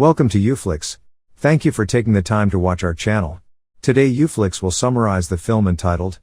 Welcome to YouFlix. Thank you for taking the time to watch our channel. Today YouFlix will summarize the film entitled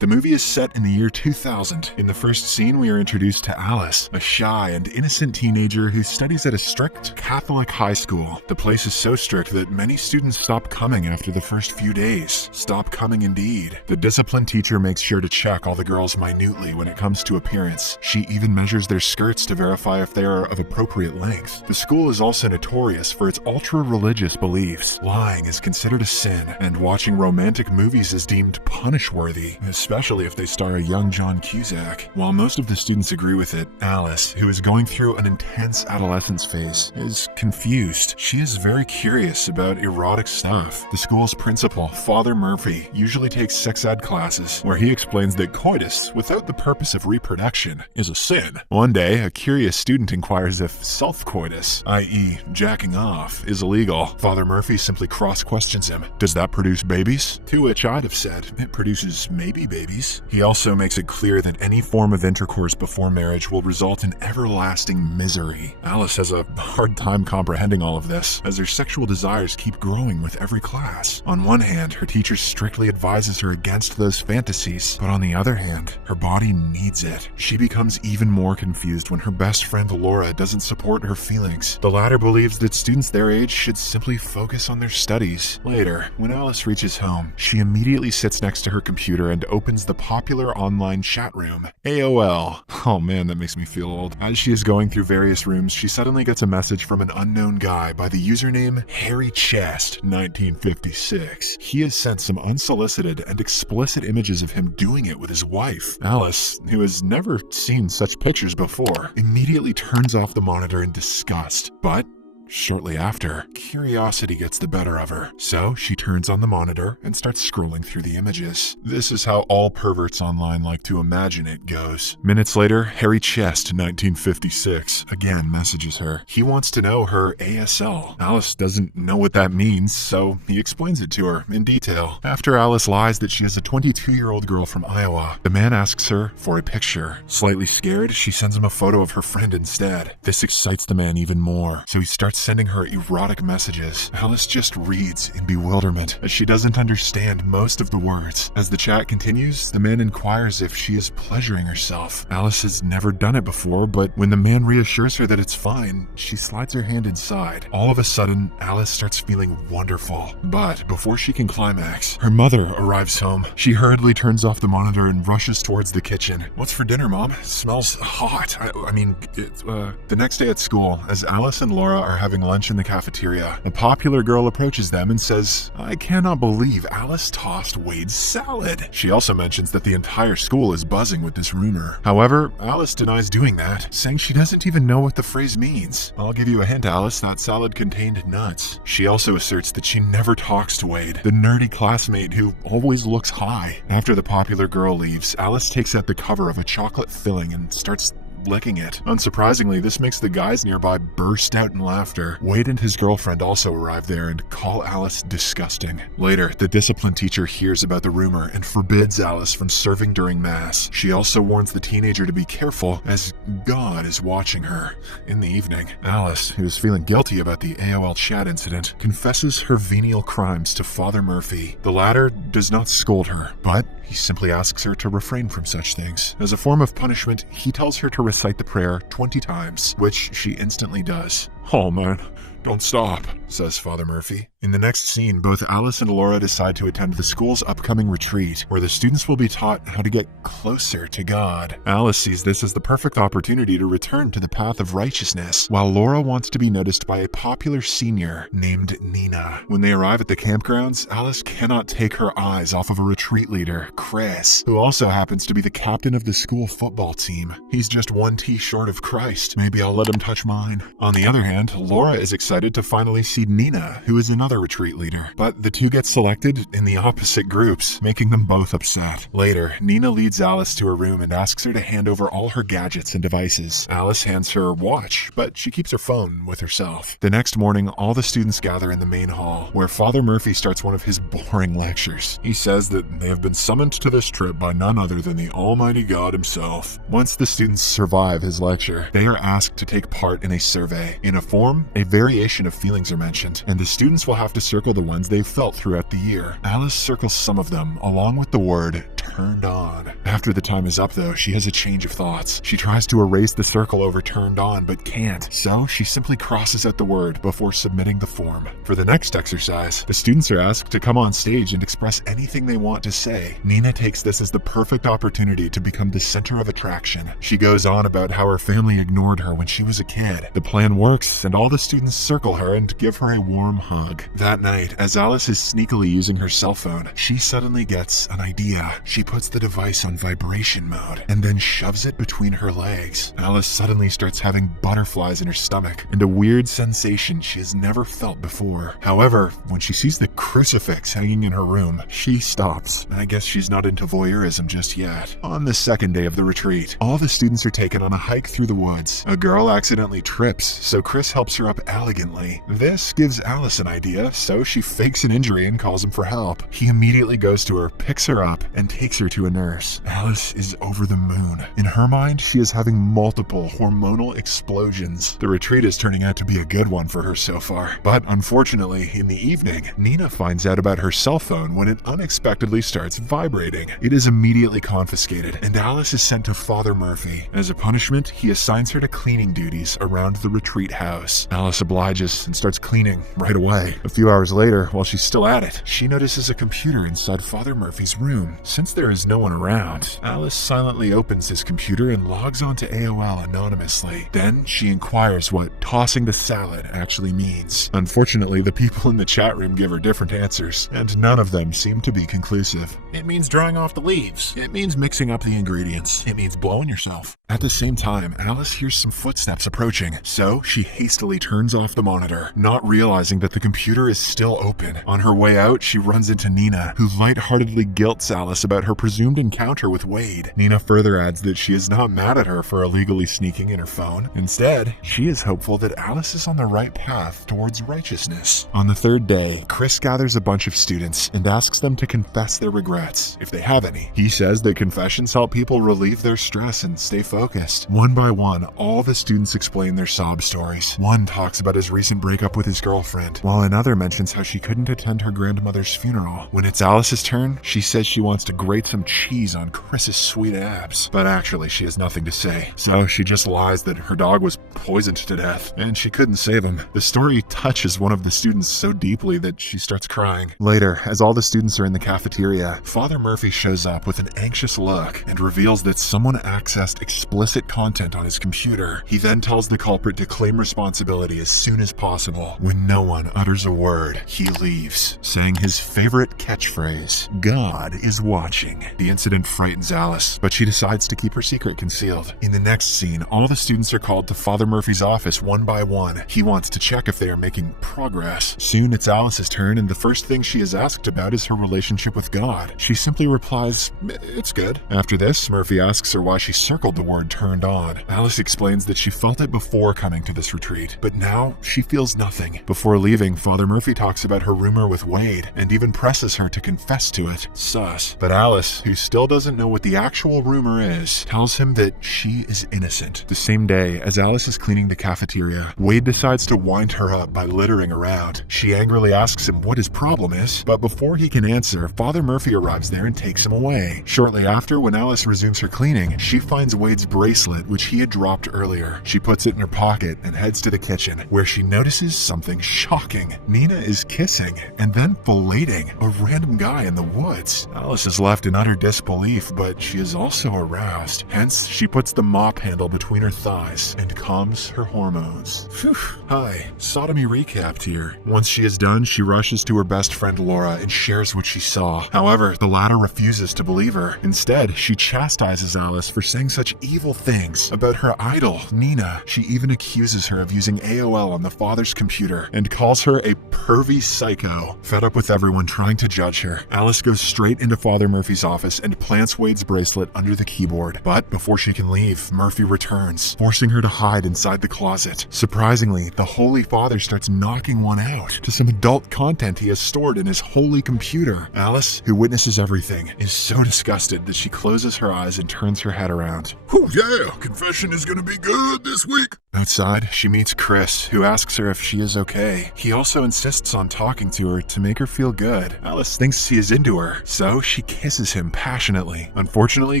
The movie is set in the year 2000. In the first scene, we are introduced to Alice, a shy and innocent teenager who studies at a strict Catholic high school. The place is so strict that many students stop coming after the first few days. Stop coming indeed. The discipline teacher makes sure to check all the girls minutely when it comes to appearance. She even measures their skirts to verify if they are of appropriate length. The school is also notorious for its ultra-religious beliefs. Lying is considered a sin, and watching romantic movies is deemed punish-worthy, especially if they star a young John Cusack. While most of the students agree with it, Alice, who is going through an intense adolescence phase, is confused. She is very curious about erotic stuff. The school's principal, Father Murphy, usually takes sex ed classes, where he explains that coitus, without the purpose of reproduction, is a sin. One day, a curious student inquires if self-coitus, i.e. jacking off, is illegal. Father Murphy simply cross-questions him. Does that produce babies? To which I'd have said, it produces maybe babies. He also makes it clear that any form of intercourse before marriage will result in everlasting misery. Alice has a hard time comprehending all of this, as her sexual desires keep growing with every class. On one hand, her teacher strictly advises her against those fantasies, but on the other hand, her body needs it. She becomes even more confused when her best friend Laura doesn't support her feelings. The latter believes that students their age should simply focus on their studies. Later, when Alice reaches home, she immediately sits next to her computer and opens the popular online chat room, AOL. Oh man, that makes me feel old. As she is going through various rooms, she suddenly gets a message from an unknown guy by the username Harry Chest 1956. He has sent some unsolicited and explicit images of him doing it with his wife. Alice, who has never seen such pictures before, immediately turns off the monitor in disgust. But shortly after, curiosity gets the better of her, so she turns on the monitor and starts scrolling through the images. This is how all perverts online like to imagine it goes. Minutes later, Harry Chest, 1956, again messages her. He wants to know her ASL. Alice doesn't know what that means, so he explains it to her in detail. After Alice lies that she is a 22-year-old girl from Iowa, the man asks her for a picture. Slightly scared, she sends him a photo of her friend instead. This excites the man even more, so he starts sending her erotic messages. Alice just reads in bewilderment, as she doesn't understand most of the words. As the chat continues, the man inquires if she is pleasuring herself. Alice has never done it before, but when the man reassures her that it's fine, she slides her hand inside. All of a sudden, Alice starts feeling wonderful. But before she can climax, her mother arrives home. She hurriedly turns off the monitor and rushes towards the kitchen. What's for dinner, Mom? It smells hot. The next day at school, as Alice and Laura are having lunch in the cafeteria, a popular girl approaches them and says, "I cannot believe Alice tossed Wade's salad." She also mentions that the entire school is buzzing with this rumor. However, Alice denies doing that, saying she doesn't even know what the phrase means. "I'll give you a hint, Alice, that salad contained nuts." She also asserts that she never talks to Wade, the nerdy classmate who always looks high. After the popular girl leaves, Alice takes out the cover of a chocolate filling and starts licking it. Unsurprisingly, this makes the guys nearby burst out in laughter. Wade and his girlfriend also arrive there and call Alice disgusting. Later, the discipline teacher hears about the rumor and forbids Alice from serving during mass. She also warns the teenager to be careful, as God is watching her. In the evening, Alice, who is feeling guilty about the AOL chat incident, confesses her venial crimes to Father Murphy. The latter does not scold her, but he simply asks her to refrain from such things. As a form of punishment, he tells her to recite the prayer 20 times, which she instantly does. "Oh man, don't stop," says Father Murphy. In the next scene, both Alice and Laura decide to attend the school's upcoming retreat, where the students will be taught how to get closer to God. Alice sees this as the perfect opportunity to return to the path of righteousness, while Laura wants to be noticed by a popular senior named Nina. When they arrive at the campgrounds, Alice cannot take her eyes off of a retreat leader, Chris, who also happens to be the captain of the school football team. He's just one T short of Christ. Maybe I'll let him touch mine. On the other hand, Laura is excited to finally see Nina, who is another retreat leader, but the two get selected in the opposite groups, making them both upset. Later, Nina leads Alice to her room and asks her to hand over all her gadgets and devices. Alice hands her watch, but she keeps her phone with herself. The next morning, all the students gather in the main hall, where Father Murphy starts one of his boring lectures. He says that they have been summoned to this trip by none other than the Almighty God himself. Once the students survive his lecture, they are asked to take part in a survey. In a form, a very variation of feelings are mentioned, and the students will have to circle the ones they've felt throughout the year. Alice circles some of them, along with the word turned on. After the time is up though, she has a change of thoughts. She tries to erase the circle over turned on, but can't, so she simply crosses out the word before submitting the form. For the next exercise, the students are asked to come on stage and express anything they want to say. Nina takes this as the perfect opportunity to become the center of attraction. She goes on about how her family ignored her when she was a kid. The plan works, and all the students circle her and give her a warm hug. That night, as Alice is sneakily using her cell phone, she suddenly gets an idea. She puts the device on vibration mode and then shoves it between her legs. Alice suddenly starts having butterflies in her stomach and a weird sensation she has never felt before. However, when she sees the crucifix hanging in her room, she stops. I guess she's not into voyeurism just yet. On the second day of the retreat, all the students are taken on a hike through the woods. A girl accidentally trips, so Chris helps her up elegantly. This gives Alice an idea, so she fakes an injury and calls him for help. He immediately goes to her, picks her up, and takes her to a nurse. Alice is over the moon. In her mind, she is having multiple hormonal explosions. The retreat is turning out to be a good one for her so far. But unfortunately, in the evening, Nina finds out about her cell phone when it unexpectedly starts vibrating. It is immediately confiscated, and Alice is sent to Father Murphy. As a punishment, he assigns her to cleaning duties around the retreat house. Alice obliges and starts cleaning right away. A few hours later, while she's still at it, she notices a computer inside Father Murphy's room. Since there is no one around, Alice silently opens his computer and logs onto AOL anonymously. Then she inquires what tossing the salad actually means. Unfortunately, the people in the chat room give her different answers, and none of them seem to be conclusive. It means drying off the leaves. It means mixing up the ingredients. It means blowing yourself. At the same time, Alice hears some footsteps approaching, so she hastily turns off the monitor, not realizing that the computer is still open. On her way out, she runs into Nina, who lightheartedly guilts Alice about her presumed encounter with Wade. Nina further adds that she is not mad at her for illegally sneaking in her phone. Instead, she is hopeful that Alice is on the right path towards righteousness. On the third day, Chris gathers a bunch of students and asks them to confess their regrets, if they have any. He says that confessions help people relieve their stress and stay focused. One by one, all the students explain their sob stories. One talks about his recent breakup with his girlfriend, while another mentions how she couldn't attend her grandmother's funeral. When it's Alice's turn, she says she wants to grate some cheese on Chris's sweet abs, but actually she has nothing to say. So she just lies that her dog was poisoned to death, and she couldn't save him. The story touches one of the students so deeply that she starts crying. Later, as all the students are in the cafeteria, Father Murphy shows up with an anxious look and reveals that someone accessed explicit content on his computer. He then tells the culprit to claim responsibility as soon as possible. When no one utters a word, he leaves, saying his favorite catchphrase, "God is watching." The incident frightens Alice, but she decides to keep her secret concealed. In the next scene, all the students are called to Father Murphy's office one by one. He wants to check if they are making progress. Soon it's Alice's turn, and the first thing she is asked about is her relationship with God. She simply replies, "It's good." After this, Murphy asks her why she circled the word turned on. Alice explains that she felt it before coming to this retreat, but now she feels nothing. Before leaving, Father Murphy talks about her rumor with Wade and even presses her to confess to it. Sus. But Alice, who still doesn't know what the actual rumor is, tells him that she is innocent. The same day, as Alice is cleaning the cafeteria, Wade decides to wind her up by littering around. She angrily asks him what his problem is, but before he can answer, Father Murphy arrives there and takes him away. Shortly after, when Alice resumes her cleaning, she finds Wade's bracelet, which he had dropped earlier. She puts it in her pocket and heads to the kitchen, where she notices something shocking. Nina is kissing and then filleting a random guy in the woods. Alice is left in utter disbelief, but she is also aroused. Hence, she puts the mop handle between her thighs and calms her hormones. Phew. Hi, sodomy recapped here. Once she is done, she rushes to her best friend Laura and shares what she saw. However, the latter refuses to believe her. Instead, she chastises Alice for saying such evil things about her idol, Nina. She even accuses her of using AOL on the father's computer and calls her a pervy psycho. Fed up with everyone trying to judge her, Alice goes straight into Father Murphy's office and plants Wade's bracelet under the keyboard. But before she can leave, Murphy returns, forcing her to hide inside the closet. Surprisingly, the Holy Father starts knocking one out to some adult content he has stored in his holy computer. Alice, who witnesses everything, is so disgusted that she closes her eyes and turns her head around. "Oh yeah, confession is gonna be good this week." Outside, she meets Chris, who asks her if she is okay. He also insists on talking to her to make her feel good. Alice thinks he is into her, so she kisses him passionately. Unfortunately,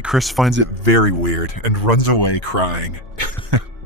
Chris finds it very weird and runs away crying.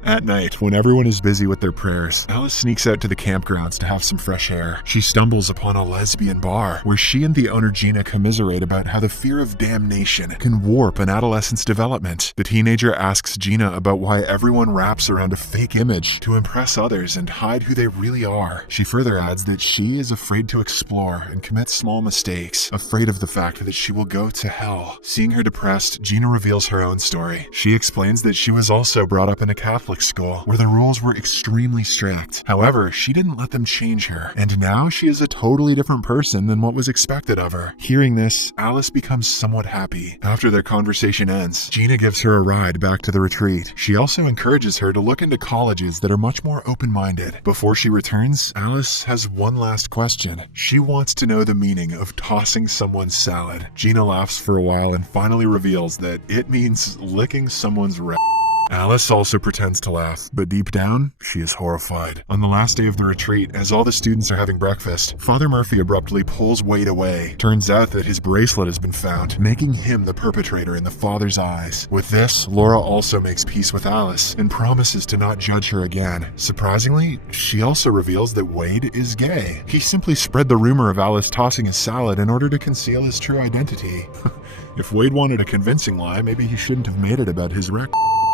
At night, when everyone is busy with their prayers, Alice sneaks out to the campgrounds to have some fresh air. She stumbles upon a lesbian bar, where she and the owner Gina commiserate about how the fear of damnation can warp an adolescent's development. The teenager asks Gina about why everyone wraps around a fake image to impress others and hide who they really are. She further adds that she is afraid to explore and commit small mistakes, afraid of the fact that she will go to hell. Seeing her depressed, Gina reveals her own story. She explains that she was also brought up in a Catholic school where the rules were extremely strict. However, she didn't let them change her, and now she is a totally different person than what was expected of her. Hearing this, Alice becomes somewhat happy. After their conversation ends, Gina gives her a ride back to the retreat. She also encourages her to look into colleges that are much more open-minded. Before she returns, Alice has one last question. She wants to know the meaning of tossing someone's salad. Gina laughs for a while and finally reveals that it means licking someone's Alice also pretends to laugh, but deep down, she is horrified. On the last day of the retreat, as all the students are having breakfast, Father Murphy abruptly pulls Wade away. Turns out that his bracelet has been found, making him the perpetrator in the father's eyes. With this, Laura also makes peace with Alice and promises to not judge her again. Surprisingly, she also reveals that Wade is gay. He simply spread the rumor of Alice tossing a salad in order to conceal his true identity. If Wade wanted a convincing lie, maybe he shouldn't have made it about his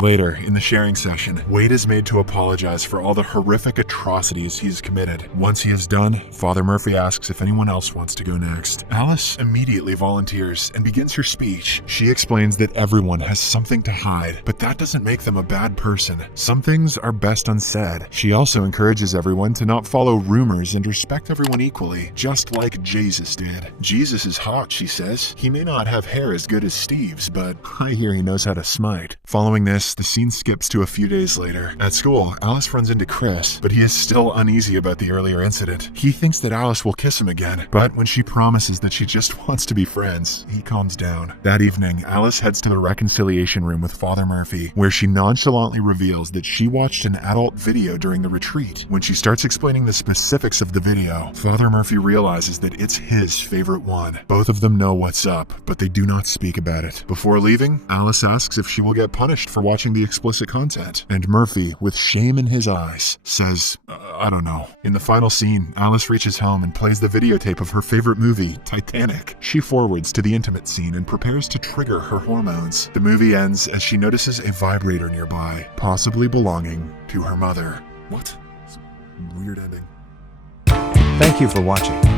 Later, in the sharing session, Wade is made to apologize for all the horrific atrocities he's committed. Once he is done, Father Murphy asks if anyone else wants to go next. Alice immediately volunteers and begins her speech. She explains that everyone has something to hide, but that doesn't make them a bad person. Some things are best unsaid. She also encourages everyone to not follow rumors and respect everyone equally, just like Jesus did. Jesus is hot, she says. He may not have hair as good as Steve's, but I hear he knows how to smite. Following this, the scene skips to a few days later. At school, Alice runs into Chris, but he is still uneasy about the earlier incident. He thinks that Alice will kiss him again, but when she promises that she just wants to be friends, he calms down. That evening, Alice heads to the reconciliation room with Father Murphy, where she nonchalantly reveals that she watched an adult video during the retreat. When she starts explaining the specifics of the video, Father Murphy realizes that it's his favorite one. Both of them know what's up, but they do not speak about it. Before leaving, Alice asks if she will get punished for watching the explicit content, and Murphy, with shame in his eyes, says, I don't know. In the final scene, Alice reaches home and plays the videotape of her favorite movie, Titanic. She forwards to the intimate scene and prepares to trigger her hormones. The movie ends as she notices a vibrator nearby, possibly belonging to her mother. What? Weird ending. Thank you for watching.